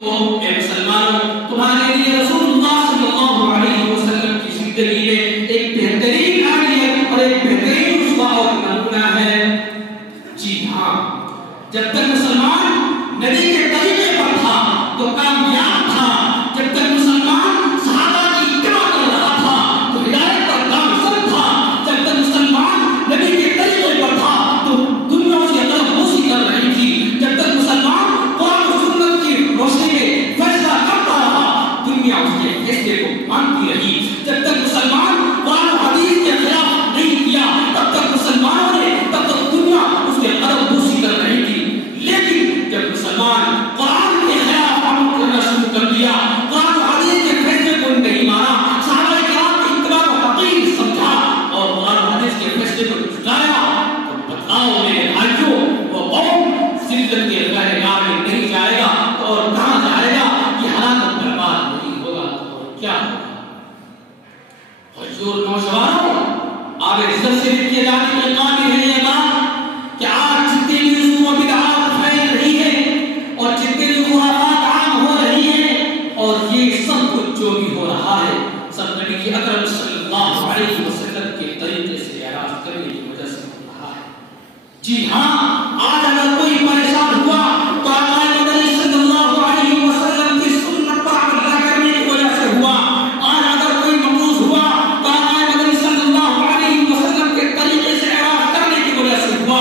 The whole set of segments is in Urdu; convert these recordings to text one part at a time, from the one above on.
تو اے مسلمانوں، تمہارے لیے رسول اللہ صلی اللہ علیہ وسلم کی زندگی میں ایک بہترین حیثیت اور ایک بہترین اسوہ اور نمونہ ہے۔ جی ہاں، جب تک مسلمان نبی کے طریقے پر تھا تو کامیاب تھا، جب تک مسلمان صحابہ کی اتباع کر رہا تھا تو ہدایت پر گامزن تھا، جب تک مسلمان نبی کے طریقے پر تھا تو دنیا سے طرف کر رہی تھی، جب تک مسلمان قرآن و سنت کی روشنی میں فیصلہ کرتا رہا دنیا اس کے فیصلے کو مانتی رہی، جب تک مسلمان قرآن و حدیث کے خلاف نہیں کیا تب تک مسلمانوں نے تب تک دنیا اس کے قدم بوسی کر رہی تھی۔ لیکن جب مسلمان قرآن کے خلاف عمل کرنا شروع کر دیا، قرآن و حدیث کے فیصلے کو نہیں مانا، صحابہ کرام کی اتباع کو حقیر سمجھا اور قرآن و حدیث کے فیصلے کو جھٹلایا، تو بتلاؤ میرے بھائیوں، وہ قوم ذلت کے گہرگاہ میں نہیں جائے گا اور کہاں جائے گا، یہ ہلاکت برباد نہیں ہوگا اور کیا ہوگا؟ حضور نوجوانوں، آپ عزت سے لکھے جانے کے قابل ہے یہ بات کہ آج جتنے بھی رسوم و بدعات پھیل رہی ہے اور جتنے بھی خرافات عام ہو رہی ہیں اور یہ سب کچھ جو بھی ہو رہا ہے سب نبی اکرم صلی اللہ علیہ وسلم کے طریقے سے اعراض کرنے کی وجہ سے ہو رہا ہے۔ جی ہاں، آج اگر کوئی پریشان ہوا تو آقا مدنی صلی اللہ علیہ وسلم کی سنت پر عمل نہ کرنے کی وجہ سے ہوا، آج اگر کوئی مقروض ہوا تو آقا مدنی صلی اللہ علیہ وسلم کے طریقے سے اعراض کرنے کی وجہ سے ہوا،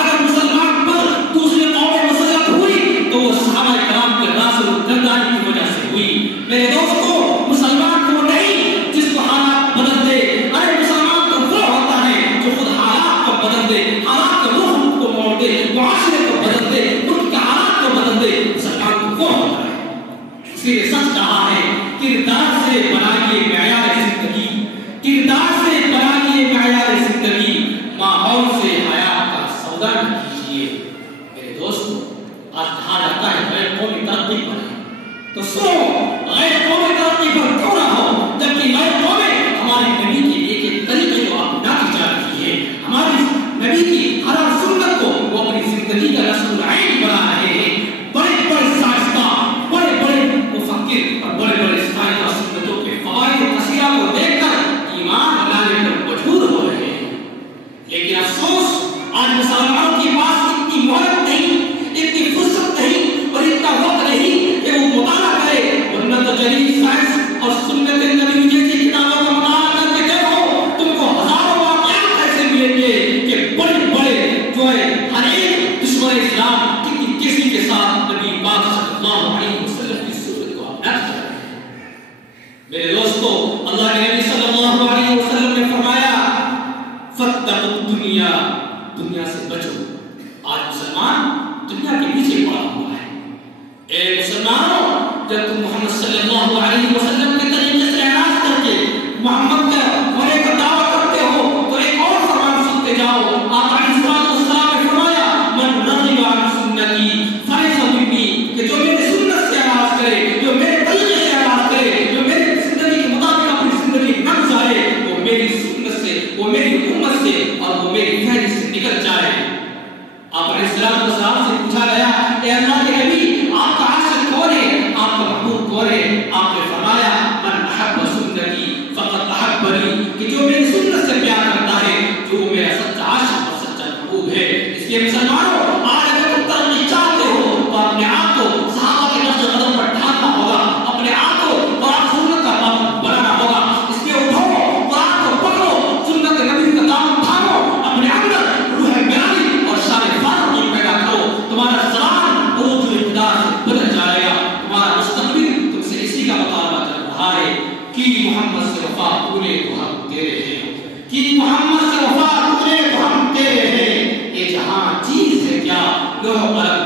اگر مسلمان پر دوسرے قومیں مسلط ہوئی تو وہ صحابہ کرام کے راز و گردانی کی وجہ سے ہوئی۔ میرے دوستو، مسلمان کو نہیں جس کو حالات بدل دے، ارے مسلمان تو وہ ہوتا ہے جو خود حالات کو بدل دے، حالات کو روح کو موڑ دے، معاشرے کو بدل دے، ان کے حالات کو بدل دے، مسلمان وہ ہوتا ہے۔ اسی لیے سچ کہا ہے، کردار سے بنائیے معیار زندگی، کردار سے بنائیے معیار زندگی، ماحول سے حیات کا سودا نہ کیجیے۔ میرے دوستو، آج کہا جاتا ہے غیر قومی ترقی پر ہے، تو سنو، غیر قومی ترقی پر کیوں نہ ہو، جبکہ غیر قومیں ہمارے نبی کے ایک ایک طریقے کو اپناتی جا رہی ہے، ہماری نبی کی ہر سنت کو وہ اپنی زندگی کا رسم العین بنا رہے ہیں۔ بڑے بڑے سائنسداں، بڑے بڑے مفکر اور بڑے بڑے سائنسداں سنتوں کے فوائد و کثیرہ کو دیکھ کر ایمان لانے پر مجبور ہو رہے ہیں، لیکن افسوس آج مسلمانوں کے پاس اتنی مہلت نہیں، اتنی فرصت نہیں اور اتنا وقت نہیں کہ وہ مطالعہ کرے، ورنہ تو جدید سائنس اور سنت نبی جیسی کتابوں کا مطالعہ کر کے دیکھو، تم کو ہزاروں واقعات ایسے ملیں گے کہ بڑے بڑے جو ہے ہر ایک دشمن اسلام کسی کے ساتھ نبی پاک صلی اللہ علیہ وسلم کی سنت کو اپناتے جا رہے ہیں۔ میرے دوستو، اللہ کے نبی صلی اللہ علیہ وسلم نے فرمایا فاتقوا الدنیا، دنیا سے بچو۔ آج مسلمان دنیا کے پیچھے پڑا ہوا ہے۔ اے مسلمانوں، جب تم محمد صلی اللہ علیہ وسلم کے طریقے سے اعراض کر کے محمد کا ہونے کا دعویٰ کرتے ہو تو ایک اور فرمان سنتے جاؤ۔ آپ علیہ السلام نے فرمایا من رغب عن سنتی فلیس منی، کہ جو میری سنت سے اعراض کرے، جو میرے طریقے سے اعراض کرے، جو میری زندگی کے مطابق اپنی زندگی نہ گزارے، وہ میری سنت سے، وہ میری امت سے اور وہ میری فہرست سے نکل جائے۔ آپ علیہ السلام سے پوچھا گیا، اے اللہ کے نبی، آپ کا عاشق کون ہے، آپ کا محبوب کون ہے؟ آپ نے فرمایا من احب سنتی فقد احبنی، کہ جو میری سنت سے پیار کرتا ہے جو میرا سچا عاشق اور سچا محبوب ہے۔ اس لیے مسلمانوں، آج اگر تم ترقی چاہتے ہو تو اپنے آپ کو صحابہ کے نقش قدم پر ڈھالنا ہوگا، اپنے آپ کو قرآن سنت کا پابند بنانا ہوگا۔ اس لیے اٹھو، قرآن کو پکڑو، سنت نبی کا دامن تھامو، اپنے اندر روح بیانی اور شان فاطمی پیدا کرو، تمہارا زمان عروج اقتدار سے بدل جائے گا، تمہارا مستقبل تم سے اسی کا مطالبہ کر رہا ہے کہ محمد سے وفا پورے تو ہم تیرے ہیں، کہ محمد سے وفا پورے تو ہم تیرے ہیں، یہ جہاں چیز ہے کیا لوہ قلم